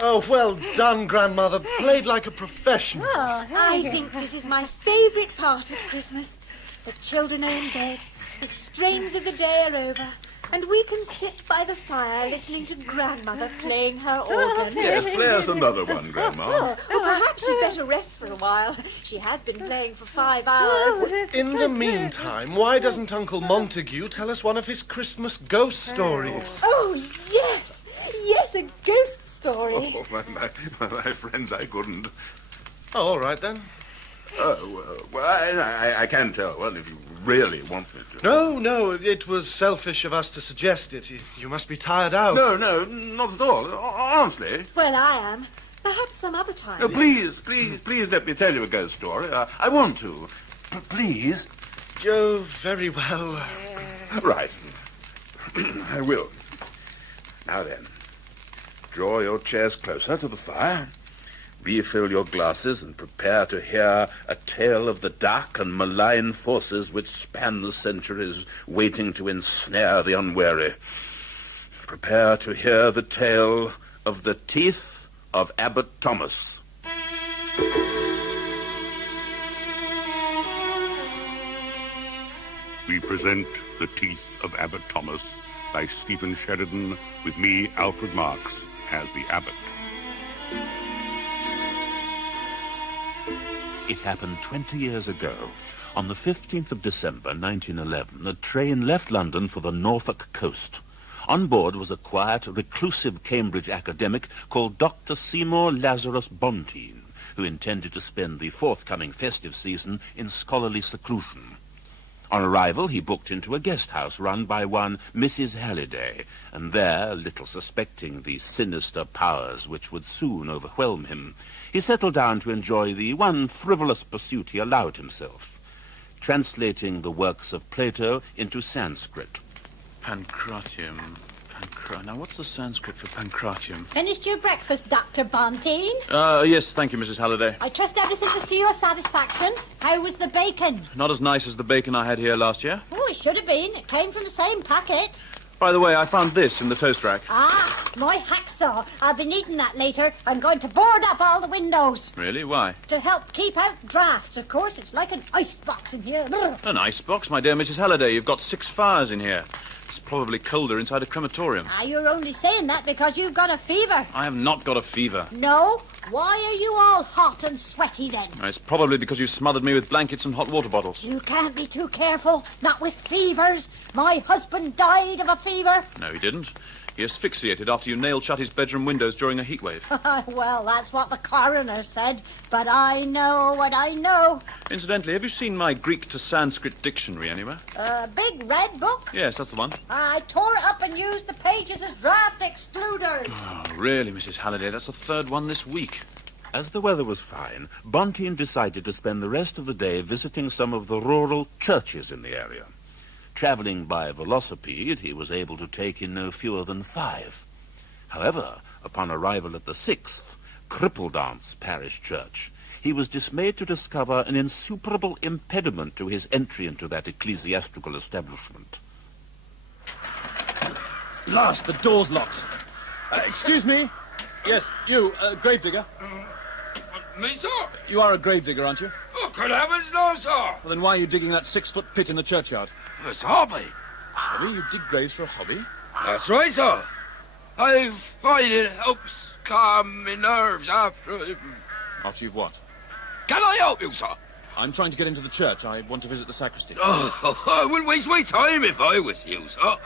Oh, well done, Grandmother. Played like a professional. Oh, I think this is my favourite part of Christmas. The children are in bed, the strains of the day are over, and we can sit by the fire listening to Grandmother playing her organ. Yes, play us another one, Grandma. Oh, perhaps she'd better rest for a while. She has been playing for 5 hours. In the meantime, why doesn't Uncle Montague tell us one of his Christmas ghost stories? Oh, yes. Yes, a ghost story. Oh, my friends, I couldn't. Oh, all right, then. Oh, well, I can tell one if you really want me to. No, it was selfish of us to suggest it. You must be tired out. No, not at all. Honestly. Well, I am. Perhaps some other time. No, please let me tell you a ghost story. I want to. Please. Oh, very well. Right. I will. Now then, draw your chairs closer to the fire. Refill your glasses and prepare to hear a tale of the dark and malign forces which span the centuries, waiting to ensnare the unwary. Prepare to hear the tale of the teeth of Abbot Thomas. We present The Teeth of Abbot Thomas by Stephen Sheridan, with me, Alfred Marks, as the abbot. It happened 20 years ago. On the 15th of December, 1911, a train left London for the Norfolk coast. On board was a quiet, reclusive Cambridge academic called Dr. Seymour Lazarus Bonteen, who intended to spend the forthcoming festive season in scholarly seclusion. On arrival, he booked into a guest house run by one Mrs. Halliday, and there, little suspecting the sinister powers which would soon overwhelm him, he settled down to enjoy the one frivolous pursuit he allowed himself, translating the works of Plato into Sanskrit. Pancratium. Now, what's the Sanskrit for pancratium? Finished your breakfast, Dr. Bonteen? Yes, thank you, Mrs. Halliday. I trust everything was to your satisfaction. How was the bacon? Not as nice as the bacon I had here last year. Oh, it should have been. It came from the same packet. By the way, I found this in the toast rack. Ah, my hacksaw. I'll be needing that later. I'm going to board up all the windows. Really? Why? To help keep out drafts, of course. It's like an icebox in here. An icebox, my dear Mrs. Halliday. You've got 6 fires in here. It's probably colder inside a crematorium. Ah, you're only saying that because you've got a fever. I have not got a fever. No? Why are you all hot and sweaty then? It's probably because you smothered me with blankets and hot water bottles. You can't be too careful. Not with fevers. My husband died of a fever. No, he didn't. He asphyxiated after you nailed shut his bedroom windows during a heat wave. Well, that's what the coroner said. But I know what I know. Incidentally, have you seen my Greek to Sanskrit dictionary anywhere? A big red book? Yes, that's the one. I tore it up and used the pages as draft excluders. Oh, really, Mrs. Halliday? That's the 3rd one this week. As the weather was fine, Bonteen decided to spend the rest of the day visiting some of the rural churches in the area. Travelling by velocipede, he was able to take in no fewer than 5. However, upon arrival at the 6th, Crippledance Parish Church, he was dismayed to discover an insuperable impediment to his entry into that ecclesiastical establishment. Last, the door's locked. Excuse me? Yes, you, gravedigger. Me, sir? You are a gravedigger, aren't you? Oh, good heavens, no, sir. Well, then why are you digging that 6-foot pit in the churchyard? It's a hobby. Hobby? You dig graves for a hobby? That's right, sir. I find it helps calm my nerves after... After you've what? Can I help you, sir? I'm trying to get into the church. I want to visit the sacristy. Oh, I wouldn't waste my time if I was you, sir.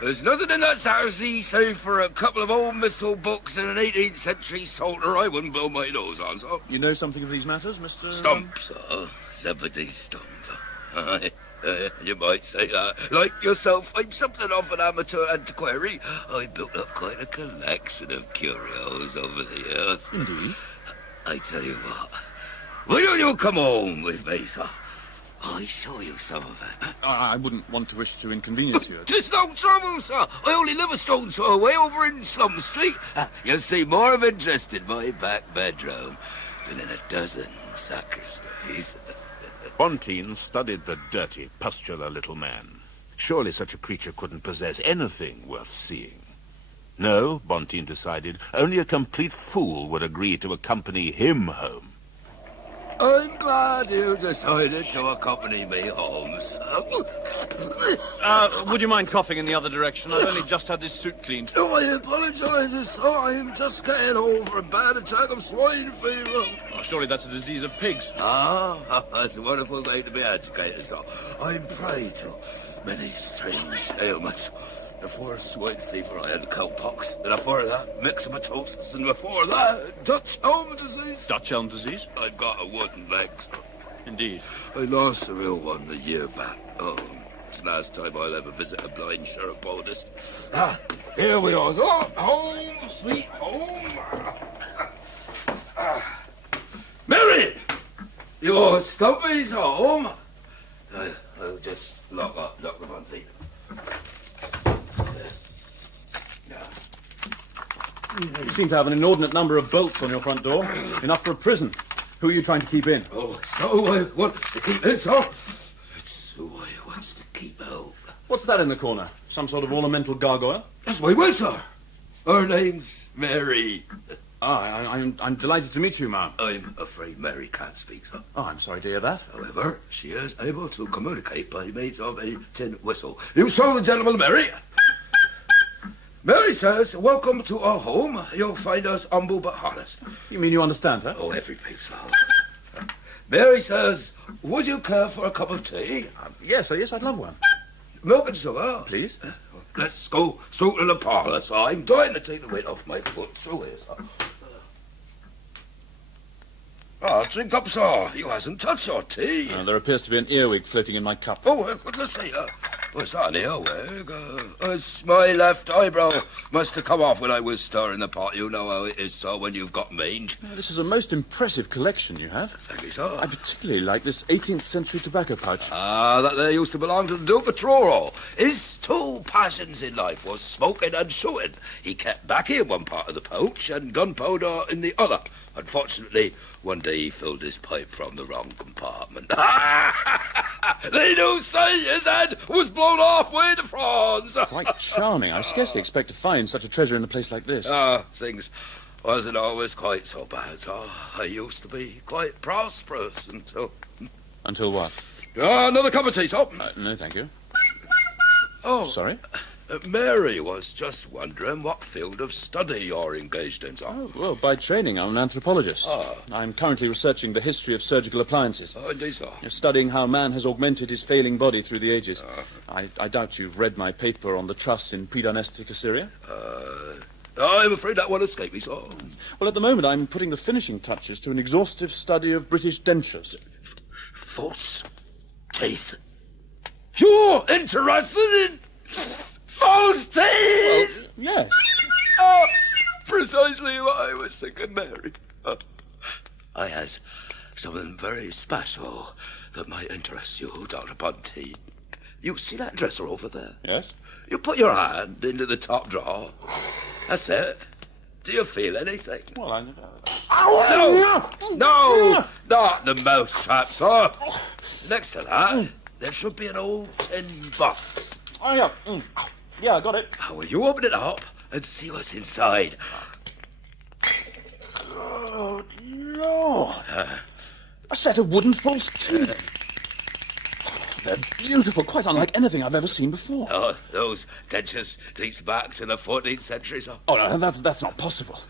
There's nothing in that sacristy save for a couple of old missal books and an 18th century psalter I wouldn't blow my nose on, sir. You know something of these matters, Mr... Stump, sir. Zebedee Stump. You might say that. Like yourself, I'm something of an amateur antiquary. I built up quite a collection of curios over the years. Indeed. I tell you what, why don't you come home with me, sir? I'll show you some of it. I wouldn't want to wish to inconvenience you. Just no trouble, sir. I only live a stone's throw away over in Slum Street. You'll see more of interest in my back bedroom than in a dozen sacristies. Bonteen studied the dirty, pustular little man. Surely such a creature couldn't possess anything worth seeing. No, Bonteen decided, only a complete fool would agree to accompany him home. I'm glad you decided to accompany me home, sir. Would you mind coughing in the other direction? I've only just had this suit cleaned. Oh, I apologise, sir. I'm just getting over a bad attack of swine fever. Oh, surely that's a disease of pigs. Ah, that's a wonderful thing to be educated, sir. I'm prey to many strange ailments. Before swine fever, I had cowpox. And before that, myxomatosis. And before that, Dutch elm disease. Dutch elm disease? I've got a wooden leg, sir. Indeed. I lost a real one a year back. Oh, it's the last time I'll ever visit a blind chiropodist. Ah, here we are. Oh, home, sweet home. Mary! Your Stumpy's home. I'll just lock the front seat. You seem to have an inordinate number of bolts on your front door. Enough for a prison. Who are you trying to keep in? Oh, so I want to keep it, sir. It's who I wants to keep out. What's that in the corner? Some sort of ornamental gargoyle? That's my wife, sir. Her name's Mary. I'm delighted to meet you, ma'am. I'm afraid Mary can't speak, sir. Oh, I'm sorry to hear that. However, she is able to communicate by means of a tin whistle. You show the gentleman, Mary. Mary says, welcome to our home. You'll find us humble but honest. You mean you understand her? Oh, every peep's love. Mary says, would you care for a cup of tea? Yes, I'd love one. Milk and sugar. Please? Let's go straight to the parlour, sir. I'm dying to take the weight off my foot. So here, sir. Drink up, sir. You hasn't touched your tea. There appears to be an earwig floating in my cup. Oh, let's see. What's that, an earwig? It's my left eyebrow. Must have come off when I was stirring the pot. You know how it is, sir, when you've got mange. This is a most impressive collection you have. Thank you, sir. I particularly like this 18th century tobacco pouch. That there used to belong to the Duke of Truro. His two passions in life was smoking and shooting. He kept baccy in one part of the pouch and gunpowder in the other. Unfortunately, one day he filled his pipe from the wrong compartment. They do say his head was blown off way to France. Quite charming. I scarcely expect to find such a treasure in a place like this. Things wasn't always quite so bad. I used to be quite prosperous until... Until what? Another cup of tea, sir. No, thank you. Oh. Sorry? Mary was just wondering what field of study you're engaged in, sir. Oh, well, by training, I'm an anthropologist. I'm currently researching the history of surgical appliances. Oh, indeed, sir. Studying how man has augmented his failing body through the ages. I doubt you've read my paper on the truss in pre-dynastic Assyria. I'm afraid that won't escape me, sir. Well, at the moment, I'm putting the finishing touches to an exhaustive study of British dentures. False teeth. You're interested in... false teeth! Well, yes. Precisely what I was thinking, Mary. I has something very special that might interest you, Dr. Bonteen. You see that dresser over there? Yes. You put your hand into the top drawer. That's it. Do you feel anything? Well, I never... No, not the mouse trap, sir. Next to that, there should be an old tin box. Oh, yeah. Yeah, I got it. Well, you open it up and see what's inside. Oh, no. A set of wooden false teeth. They're beautiful, quite unlike anything I've ever seen before. Oh, those dentures dates back to the 14th century, sir. Oh, no, that's not possible.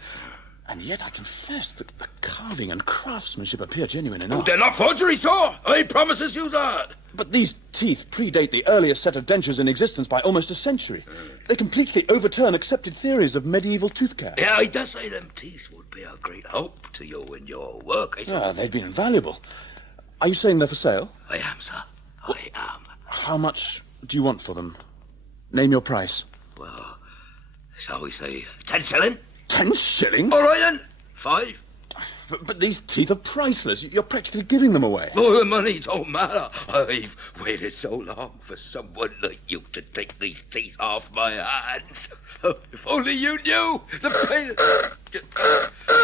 And yet I confess that the carving and craftsmanship appear genuine enough. Oh, they're not forgery, sir. I promises you that. But these teeth predate the earliest set of dentures in existence by almost a century. They completely overturn accepted theories of medieval tooth care. Yeah, I dare say them teeth would be a great help to you in your work, I suppose. They've been invaluable. Are you saying they're for sale? I am, sir. I am. How much do you want for them? Name your price. Well, shall we say 10 shilling? 10 shillings? All right, then. 5. But these teeth are priceless. You're practically giving them away. Oh, the money don't matter. I've waited so long for someone like you to take these teeth off my hands. Oh, if only you knew the pain...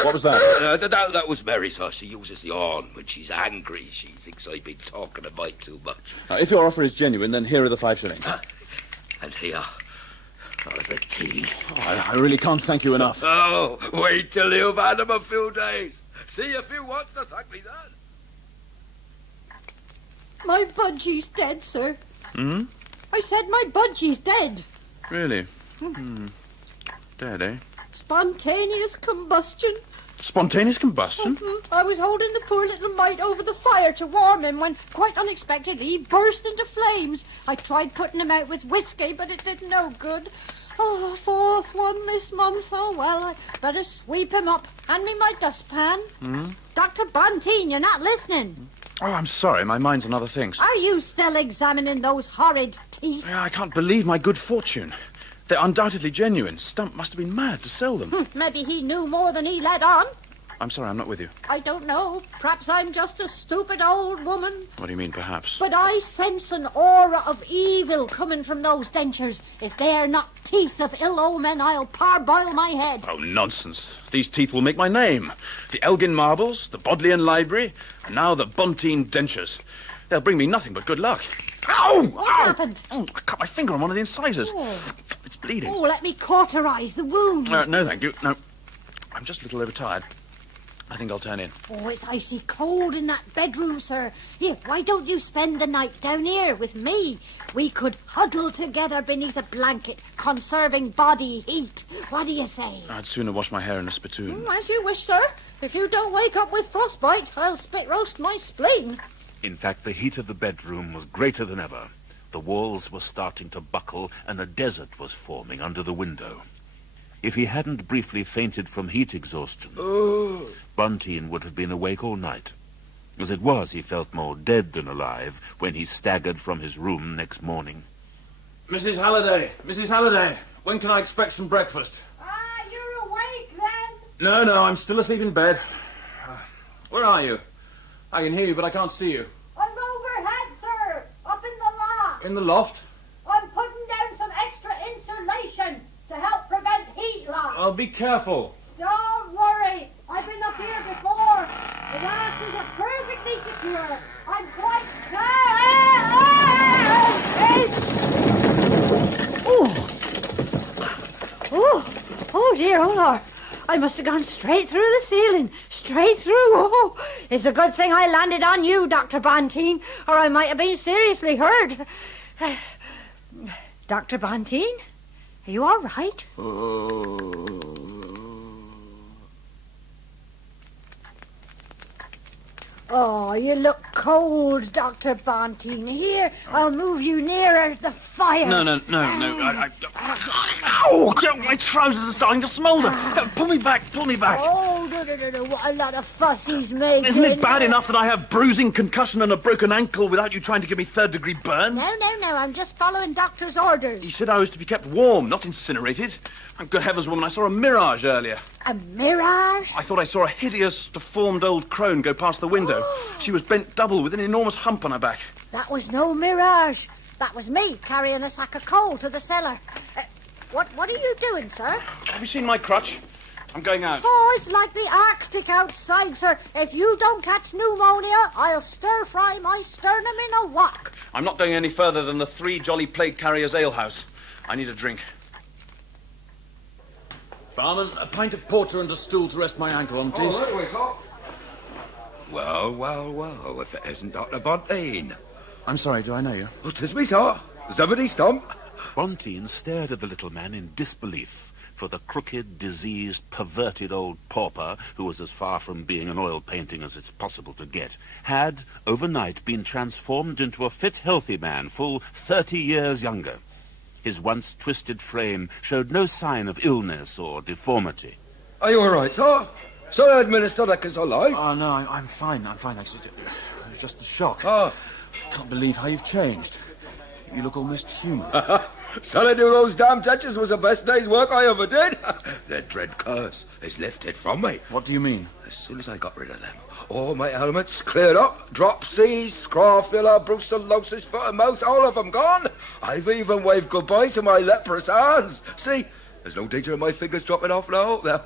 What was that? That was Mary, sir. She uses the horn when she's angry. She thinks I've been talking a mite too much. If your offer is genuine, then here are the 5 shillings. And here, for the tea. I really can't thank you enough. Oh, wait till you've had them a few days. See if you want to thank me then. My budgie's dead, sir. Hmm? I said my budgie's dead. Really? Dead, eh? Spontaneous combustion. Spontaneous combustion? I was holding the poor little mite over the fire to warm him when, quite unexpectedly, he burst into flames. I tried putting him out with whiskey, but it did no good. Oh, fourth one this month. Oh, well, I better sweep him up. Hand me my dustpan. Dr. Bonteen, you're not listening. Oh, I'm sorry. My mind's on other things. Are you still examining those horrid teeth? I can't believe my good fortune. They're undoubtedly genuine. Stump must have been mad to sell them. Maybe he knew more than he let on. I'm sorry, I'm not with you. I don't know. Perhaps I'm just a stupid old woman. What do you mean, perhaps? But I sense an aura of evil coming from those dentures. If they're not teeth of ill omen, I'll parboil my head. Oh, nonsense. These teeth will make my name. The Elgin marbles, the Bodleian library, and now the Bonteen dentures. They'll bring me nothing but good luck. Ow! What Ow! happened? Oh, I cut my finger on one of the incisors. It's bleeding. Oh, let me cauterize the wound. No, thank you. No. I'm just a little overtired. I think I'll turn in. Oh, it's icy cold in that bedroom, sir. Here, why don't you spend the night down here with me? We could huddle together beneath a blanket, conserving body heat. What do you say? I'd sooner wash my hair in a spittoon. As you wish, sir. If you don't wake up with frostbite, I'll spit roast my spleen. In fact, the heat of the bedroom was greater than ever. The walls were starting to buckle, and a desert was forming under the window. If he hadn't briefly fainted from heat exhaustion, Bonteen would have been awake all night. As it was, he felt more dead than alive when he staggered from his room next morning. Mrs. Halliday, when can I expect some breakfast? You're awake, then? No, I'm still asleep in bed. Where are you? I can hear you, but I can't see you. I'm overhead, sir. Up in the loft. In the loft? I'm putting down some extra insulation to help prevent heat loss. Oh, be careful. Don't worry. I've been up here before. The rafters are perfectly secure. I'm quite Oh, dear, oh, Lord. I must have gone straight through the ceiling. Straight through. Oh, it's a good thing I landed on you, Dr. Bonteen, or I might have been seriously hurt. Dr. Bonteen? Are you all right? Oh, you look cold, Dr. Bonteen. Here, I'll move you nearer the fire. No. Ow! My trousers are starting to smoulder. Pull me back. Oh, no. What a lot of fuss he's making. Isn't it bad enough that I have bruising, concussion, and a broken ankle without you trying to give me third-degree burns? No. I'm just following doctor's orders. He said I was to be kept warm, not incinerated. Good heavens, woman, I saw a mirage earlier. A mirage? I thought I saw a hideous, deformed old crone go past the window. She was bent double with an enormous hump on her back. That was no mirage. That was me carrying a sack of coal to the cellar. What are you doing, sir? Have you seen my crutch? I'm going out. Oh, it's like the Arctic outside, sir. If you don't catch pneumonia, I'll stir-fry my sternum in a wok. I'm not going any further than the Three Jolly Plague Carriers alehouse. I need a drink. Barman, a pint of porter and a stool to rest my ankle on, please. Well, if it isn't Dr. Bonteen. I'm sorry, do I know you? Oh, 'tis me, sir. Somebody stump. Bonteen stared at the little man in disbelief, for the crooked, diseased, perverted old pauper, who was as far from being an oil painting as it's possible to get, had, overnight, been transformed into a fit, healthy man, full 30 years younger. His once twisted frame showed no sign of illness or deformity. Are you all right, sir? Shall I administer that alive? Oh, no, I'm fine, actually. It's just a shock. Oh. Can't believe how you've changed. You look almost human. Selling you those damn dentures was the best day's work I ever did. The dread curse is lifted from me. What do you mean? As soon as I got rid of them, all my ailments cleared up. Dropsy, scrofula, brucellosis, foot and mouth, all of them gone. I've even waved goodbye to my leprous hands. See, there's no danger of my fingers dropping off now. They're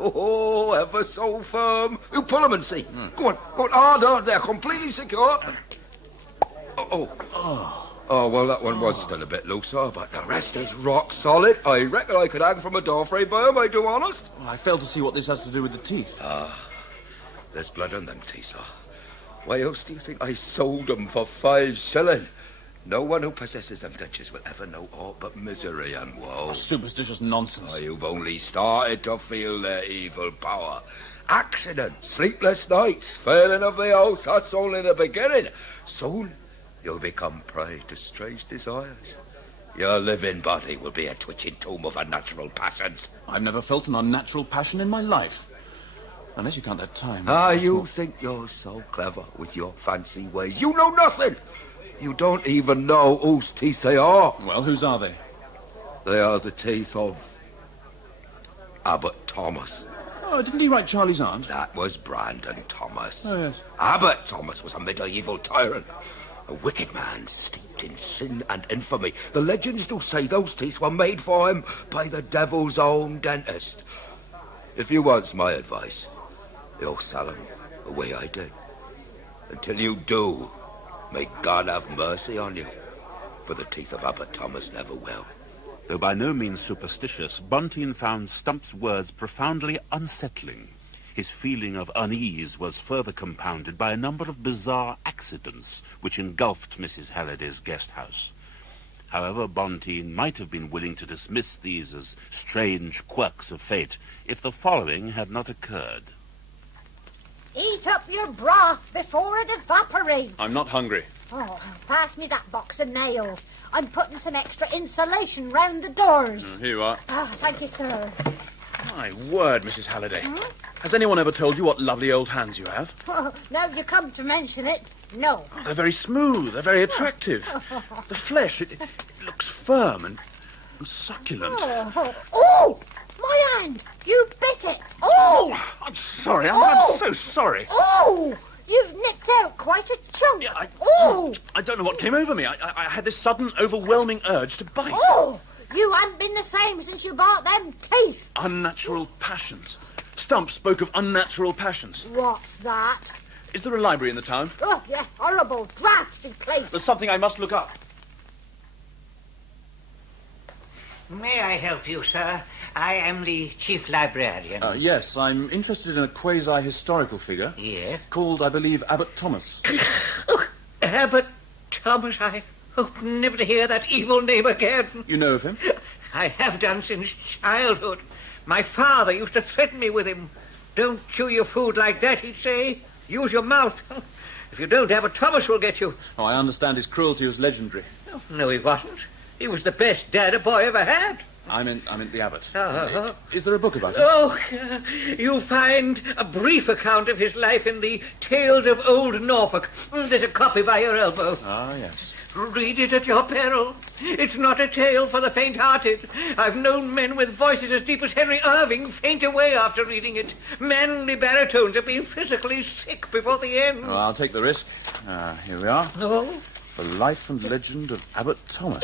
ever so firm. You pull them and see. Go on, harder. They're completely secure. Oh. Oh, well, that one was still a bit looser, but the rest is rock solid. I reckon I could hang from a doorframe by 'em, I do honest. Well, I fail to see what this has to do with the teeth. There's blood on them teeth, sir. Why else do you think I sold 'em for 5 shillings? No one who possesses them touches will ever know aught but misery and woe. Superstitious nonsense. Oh, you've only started to feel their evil power. Accidents, sleepless nights, failing of the oath, that's only the beginning. Soon you'll become prey to strange desires. Your living body will be a twitching tomb of unnatural passions. I've never felt an unnatural passion in my life. Unless you count that time. You think you're so clever with your fancy ways. You know nothing. You don't even know whose teeth they are. Well, whose are they? They are the teeth of Abbot Thomas. Oh, didn't he write Charlie's Aunt? That was Brandon Thomas. Oh, yes. Abbot Thomas was a medieval tyrant. A wicked man steeped in sin and infamy. The legends do say those teeth were made for him by the devil's own dentist. If you want my advice, you'll sell him the way I did. Until you do, may God have mercy on you, for the teeth of Abbot Thomas never will. Though by no means superstitious, Bonteen found Stump's words profoundly unsettling. His feeling of unease was further compounded by a number of bizarre accidents which engulfed Mrs. Halliday's guest house. However, Bonteen might have been willing to dismiss these as strange quirks of fate if the following had not occurred. Eat up your broth before it evaporates. I'm not hungry. Oh, pass me that box of nails. I'm putting some extra insulation round the doors. Here you are. Thank you, sir. My word, Mrs. Halliday. Has anyone ever told you what lovely old hands you have? Oh, now you come to mention it, no. Oh, they're very smooth. They're very attractive. The flesh, it looks firm and succulent. Oh, my hand! You bit it! Oh! I'm sorry. I'm so sorry. Oh! You've nipped out quite a chunk. Yeah, I don't know what came over me. I had this sudden, overwhelming urge to bite. Oh! You haven't been the same since you bought them teeth. Unnatural passions. Stump spoke of unnatural passions. What's that? Is there a library in the town? Oh, yeah, horrible, drafty place. There's something I must look up. May I help you, sir? I am the chief librarian. Yes, I'm interested in a quasi-historical figure. Yes? Called, I believe, Abbot Thomas. Oh, Abbot Thomas, I hope never to hear that evil name again. You know of him? I have done since childhood. My father used to threaten me with him. Don't chew your food like that, he'd say. Use your mouth. If you don't, Abbot Thomas will get you. Oh, I understand his cruelty was legendary. Oh, no, he wasn't. He was the best dad a boy ever had. I meant the abbot. Is there a book about him? Oh, you'll find a brief account of his life in the Tales of Old Norfolk. There's a copy by your elbow. Ah, yes. Read it at your peril. It's not a tale for the faint-hearted. I've known men with voices as deep as Henry Irving faint away after reading it. Manly baritones have been physically sick before the end. Well, I'll take the risk. Here we are. Oh? The Life and Legend of Abbot Thomas.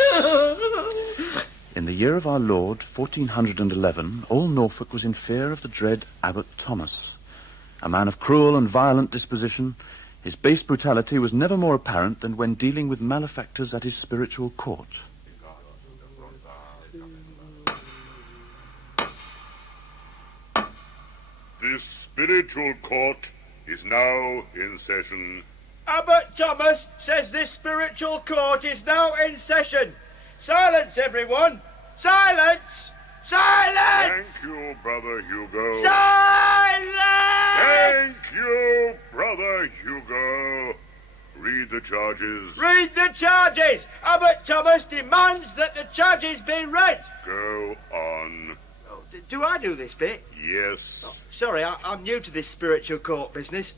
In the year of our Lord, 1411, all Norfolk was in fear of the dread Abbot Thomas. A man of cruel and violent disposition, his base brutality was never more apparent than when dealing with malefactors at his spiritual court. This spiritual court is now in session. Abbot Thomas says this spiritual court is now in session. Silence, everyone! Silence! Silence! Thank you, Brother Hugo. Silence! Thank you, Brother Hugo. Read the charges. Read the charges! Abbot Thomas demands that the charges be read. Go on. Oh, do I do this bit? Yes. Oh, sorry, I'm new to this spiritual court business.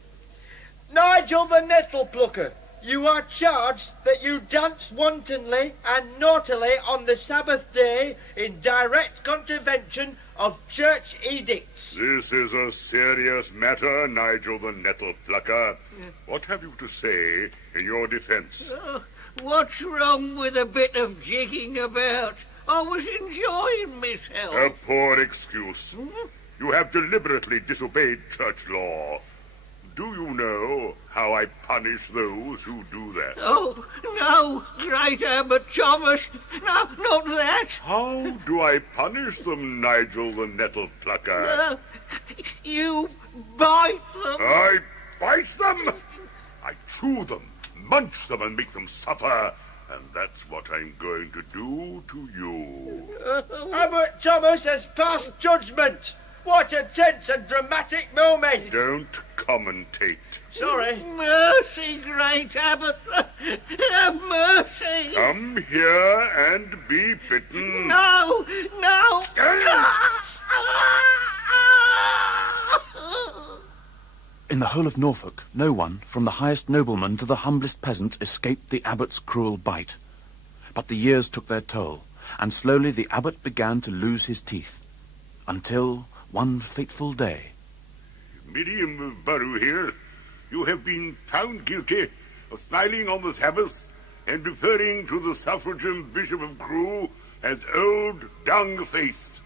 Nigel the Nettle Plucker, you are charged that you danced wantonly and naughtily on the Sabbath day in direct contravention of church edicts. This is a serious matter, Nigel the Nettle Plucker. What have you to say in your defence? What's wrong with a bit of jigging about? I was enjoying myself. A poor excuse. You have deliberately disobeyed church law. Do you know how I punish those who do that? Oh, no, right, Abbot Thomas. No, not that. How do I punish them, Nigel the nettle plucker? You bite them. I bite them? I chew them, munch them, and make them suffer. And that's what I'm going to do to you. Abbot Thomas has passed judgment. What a tense and dramatic moment. Don't commentate. Sorry. Mercy, great Abbot. Have mercy. Come here and be bitten. No, no. In the whole of Norfolk, no one, from the highest nobleman to the humblest peasant, escaped the abbot's cruel bite. But the years took their toll, and slowly the abbot began to lose his teeth, until one fateful day. Miriam Burrow here, you have been found guilty of smiling on the Sabbath and referring to the suffragan Bishop of Crewe as old dung-faced.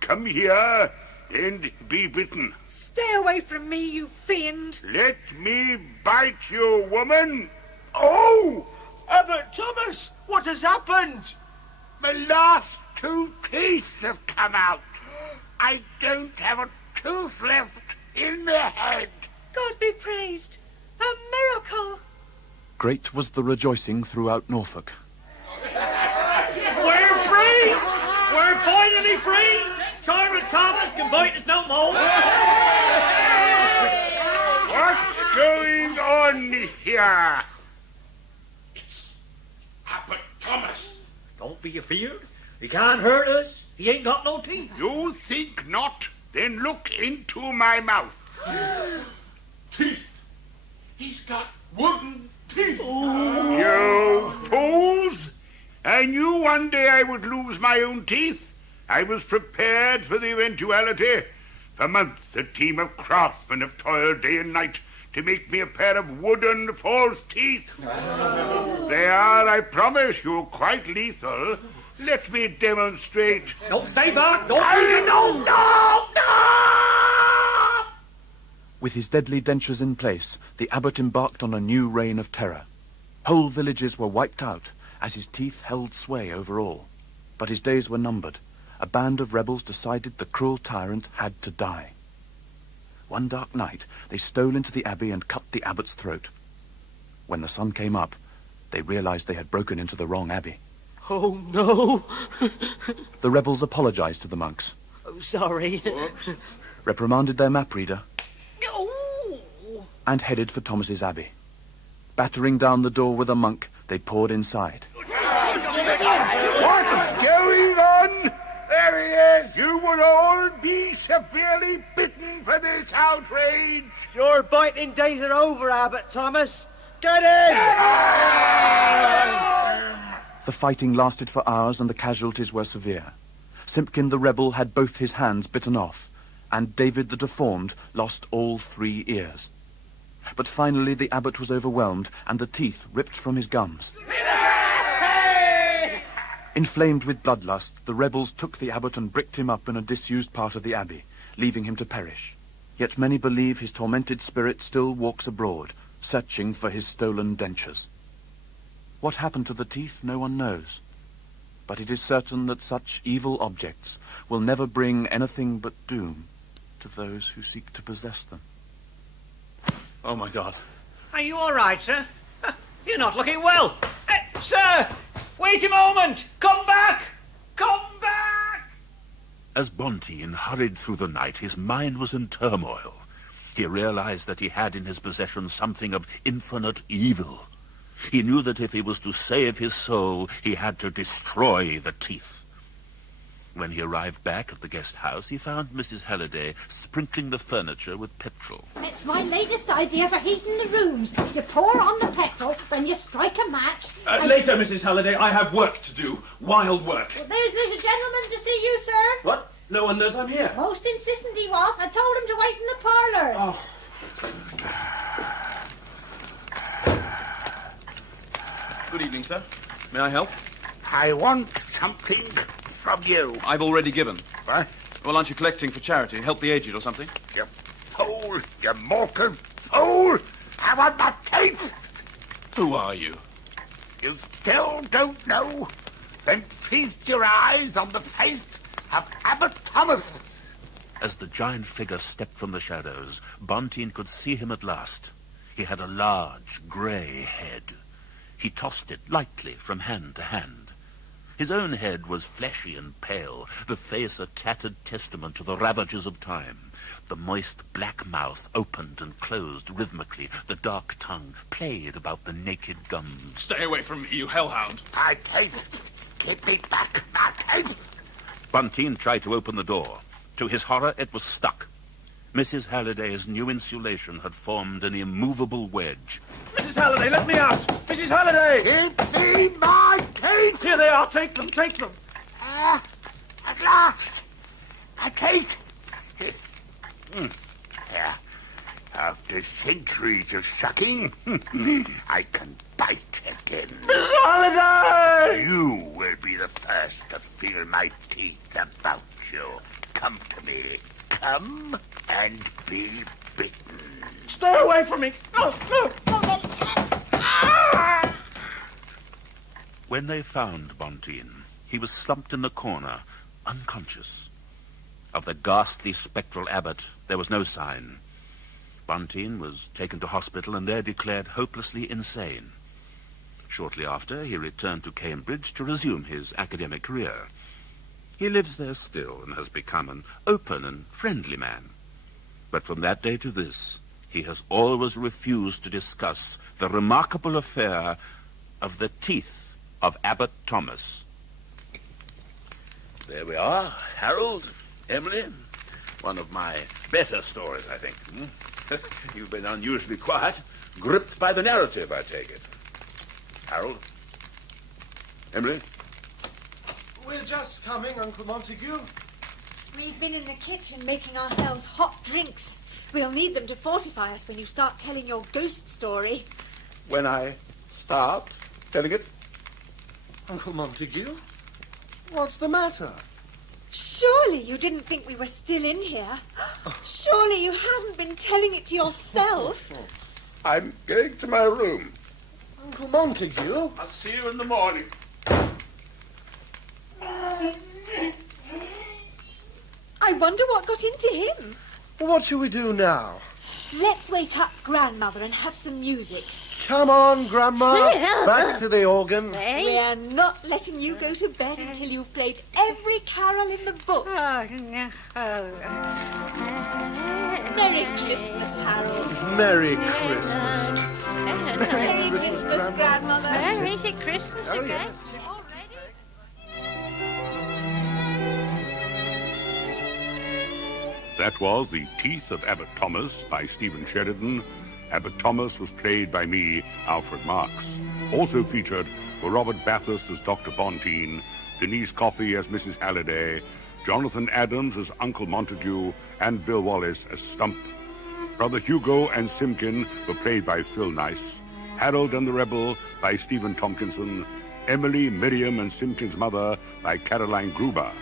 Come here and be bitten. Stay away from me, you fiend. Let me bite you, woman. Oh! Abbot Thomas, what has happened? My last 2 teeth have come out. I don't have a tooth left in the head. God be praised. A miracle. Great was the rejoicing throughout Norfolk. We're free. We're finally free. Tyrant Thomas can bite us no more. What's going on here? It's Abbot Thomas. Don't be afeard. He can't hurt us. He ain't got no teeth. You think not? Then look into my mouth. Teeth. He's got wooden teeth. You fools! I knew one day I would lose my own teeth. I was prepared for the eventuality. For months, a team of craftsmen have toiled day and night to make me a pair of wooden false teeth. They are, I promise you, quite lethal. Let me demonstrate. Don't stay back. No. With his deadly dentures in place, the abbot embarked on a new reign of terror. Whole villages were wiped out, as his teeth held sway over all. But his days were numbered. A band of rebels decided the cruel tyrant had to die. One dark night, they stole into the abbey and cut the abbot's throat. When the sun came up, they realized they had broken into the wrong abbey. Oh, no. The rebels apologized to the monks, Oh, sorry. reprimanded their map reader, and headed for Thomas's abbey. Battering down the door with a monk, they poured inside. What's going on? There he is. You will all be severely bitten for this outrage. Your biting days are over, Abbot Thomas. Get in! The fighting lasted for hours and the casualties were severe. Simpkin the rebel had both his hands bitten off, and David the deformed lost all 3 ears. But finally the abbot was overwhelmed and the teeth ripped from his gums. Inflamed with bloodlust, the rebels took the abbot and bricked him up in a disused part of the abbey, leaving him to perish. Yet many believe his tormented spirit still walks abroad, searching for his stolen dentures. What happened to the teeth, no one knows. But it is certain that such evil objects will never bring anything but doom to those who seek to possess them. Oh, my God. Are you all right, sir? You're not looking well. Sir, wait a moment. Come back. Come back. As Bonteen hurried through the night, his mind was in turmoil. He realized that he had in his possession something of infinite evil. He knew that if he was to save his soul, he had to destroy the teeth. When he arrived back at the guest house, he found Mrs. Halliday sprinkling the furniture with petrol. It's my latest idea for heating the rooms. You pour on the petrol, then you strike a match. Later, Mrs. Halliday. I have work to do. Wild work. Well, there's a gentleman to see you, sir. What? No one knows I'm here. Most insistent he was. I told him to wait in the parlour. Oh. Good evening, sir. May I help? I want something from you. I've already given. What? Well, aren't you collecting for charity? Help the aged or something? You fool, you mortal fool! I want my teeth! Who are you? You still don't know? Then feast your eyes on the face of Abbot Thomas. As the giant figure stepped from the shadows, Bonteen could see him at last. He had a large, grey head. He tossed it lightly from hand to hand. His own head was fleshy and pale, the face a tattered testament to the ravages of time. The moist black mouth opened and closed rhythmically. The dark tongue played about the naked gums. Stay away from me, you hellhound. My teeth! Keep me back, my teeth! Bonteen tried to open the door. To his horror, it was stuck. Mrs. Halliday's new insulation had formed an immovable wedge. Mrs. Halliday, let me out! Mrs. Halliday! Give me my teeth! Here they are, take them, take them! At last! My teeth! There. After centuries of sucking, I can bite again. Mrs. Halliday! You will be the first to feel my teeth about you. Come to me. Come and be bitten. Stay away from me! No, no! When they found Bonteen, he was slumped in the corner, unconscious. Of the ghastly spectral abbot, there was no sign. Bonteen was taken to hospital and there declared hopelessly insane. Shortly after, he returned to Cambridge to resume his academic career. He lives there still and has become an open and friendly man. But from that day to this, he has always refused to discuss the remarkable affair of the teeth of Abbot Thomas. There we are, Harold, Emily. One of my better stories, I think. You've been unusually quiet, gripped by the narrative, I take it. Harold? Emily? We're just coming, Uncle Montague. We've been in the kitchen making ourselves hot drinks. We'll need them to fortify us when you start telling your ghost story. When I start telling it? Uncle Montague? What's the matter? Surely you didn't think we were still in here? Surely you haven't been telling it to yourself? I'm going to my room. Uncle Montague? I'll see you in the morning. I wonder what got into him. What shall we do now? Let's wake up Grandmother and have some music. Come on, Grandma. Back to the organ. We're not letting you go to bed until you've played every carol in the book. Merry Christmas, Harold. Merry Christmas. Merry Christmas, Grandmother. Where is it Christmas again? Yes. That was The Teeth of Abbot Thomas by Stephen Sheridan. Abbot Thomas was played by me, Alfred Marks. Also featured were Robert Bathurst as Dr. Bonteen, Denise Coffey as Mrs. Halliday, Jonathan Adams as Uncle Montague, and Bill Wallace as Stump. Brother Hugo and Simpkin were played by Phil Nice, Harold and the Rebel by Stephen Tompkinson, Emily, Miriam, and Simpkin's mother by Caroline Gruber,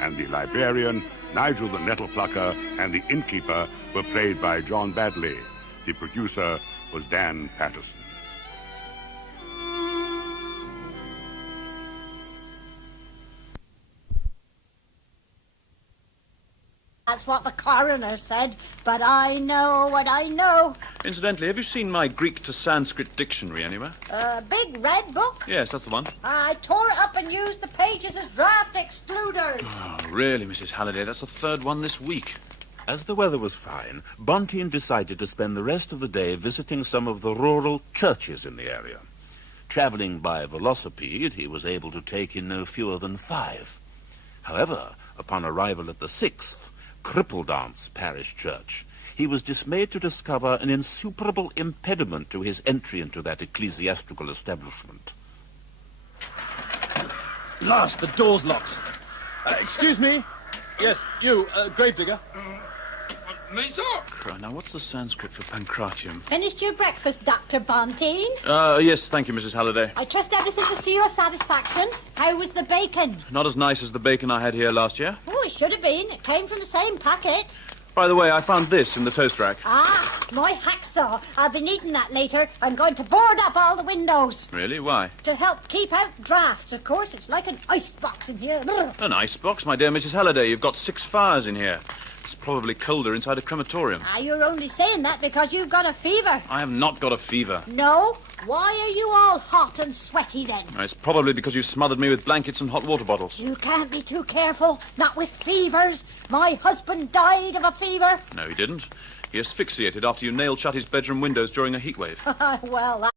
and the librarian, Nigel the Nettle Plucker, and the innkeeper were played by John Badley. The producer was Dan Patterson. That's what the coroner said, but I know what I know. Incidentally, have you seen my Greek to Sanskrit dictionary anywhere? A big red book. Yes, that's the one. I tore it up and used the pages as draft excluders. Oh, really, Mrs. Halliday? That's the third one this week. As the weather was fine, Bonteen decided to spend the rest of the day visiting some of the rural churches in the area. Travelling by velocipede, he was able to take in no fewer than 5. However, upon arrival at the 6th, Crippledance Parish Church, he was dismayed to discover an insuperable impediment to his entry into that ecclesiastical establishment. Last, the door's locked. Excuse me? Yes, you, gravedigger. Me, sir? Now, what's the Sanskrit for pancratium? Finished your breakfast, Dr. Bonteen? Yes, thank you, Mrs. Halliday. I trust everything was to your satisfaction. How was the bacon? Not as nice as the bacon I had here last year. Oh, it should have been. It came from the same packet. By the way, I found this in the toast rack. Ah, my hacksaw. I'll be needing that later. I'm going to board up all the windows. Really? Why? To help keep out drafts, of course. It's like an icebox in here. An icebox, my dear Mrs. Halliday. You've got 6 fires in here. It's probably colder inside a crematorium. Ah, you're only saying that because you've got a fever. I have not got a fever. No? Why are you all hot and sweaty then? It's probably because you smothered me with blankets and hot water bottles. You can't be too careful. Not with fevers. My husband died of a fever. No, he didn't. He asphyxiated after you nailed shut his bedroom windows during a heat wave. Well, that...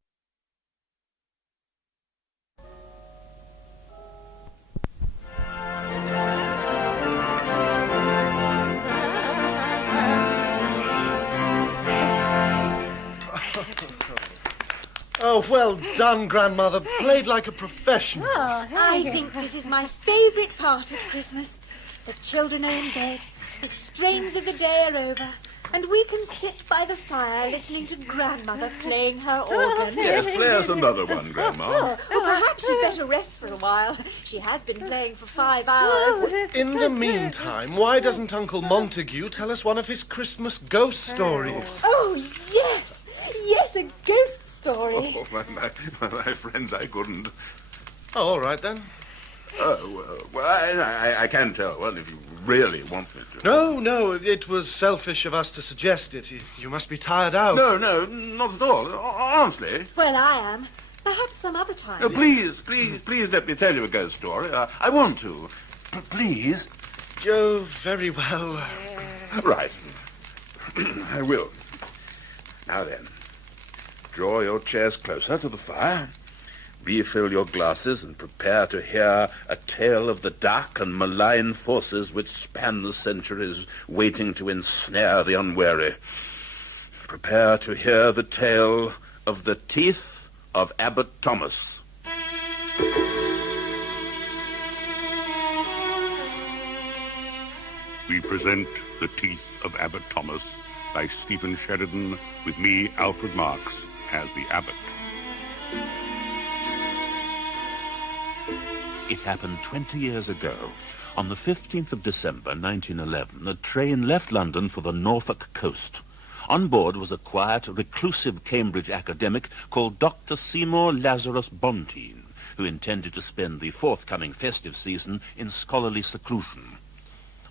Oh, well done, Grandmother. Played like a professional. Oh, I think this is my favourite part of Christmas. The children are in bed, the strains of the day are over, and we can sit by the fire listening to Grandmother playing her organ. Yes, play us another one, Grandma. Oh, perhaps she'd better rest for a while. She has been playing for 5 hours. In the meantime, why doesn't Uncle Montague tell us one of his Christmas ghost stories? Oh, yes. Yes, a ghost story. Oh, my friends, I couldn't. Oh, all right, then. Well, I can tell one if you really want me to. No, it was selfish of us to suggest it. You must be tired out. No, not at all. Honestly. Well, I am. Perhaps some other time. No, please let me tell you a ghost story. I want to. Please. Oh, very well. Right. I will. Now then, draw your chairs closer to the fire. Refill your glasses and prepare to hear a tale of the dark and malign forces which span the centuries, waiting to ensnare the unwary. Prepare to hear the tale of the teeth of Abbot Thomas. We present The Teeth of Abbot Thomas by Stephen Sheridan, with me, Alfred Marks, as the abbot. It happened 20 years ago. On the 15th of December, 1911, a train left London for the Norfolk coast. On board was a quiet, reclusive Cambridge academic called Dr. Seymour Lazarus Bonteen, who intended to spend the forthcoming festive season in scholarly seclusion.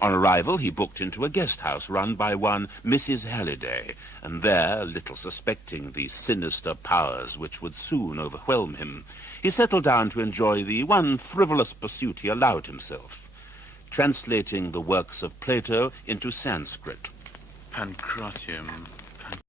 On arrival, he booked into a guest house run by one Mrs. Halliday, and there, little suspecting the sinister powers which would soon overwhelm him, he settled down to enjoy the one frivolous pursuit he allowed himself, translating the works of Plato into Sanskrit. Pancratium,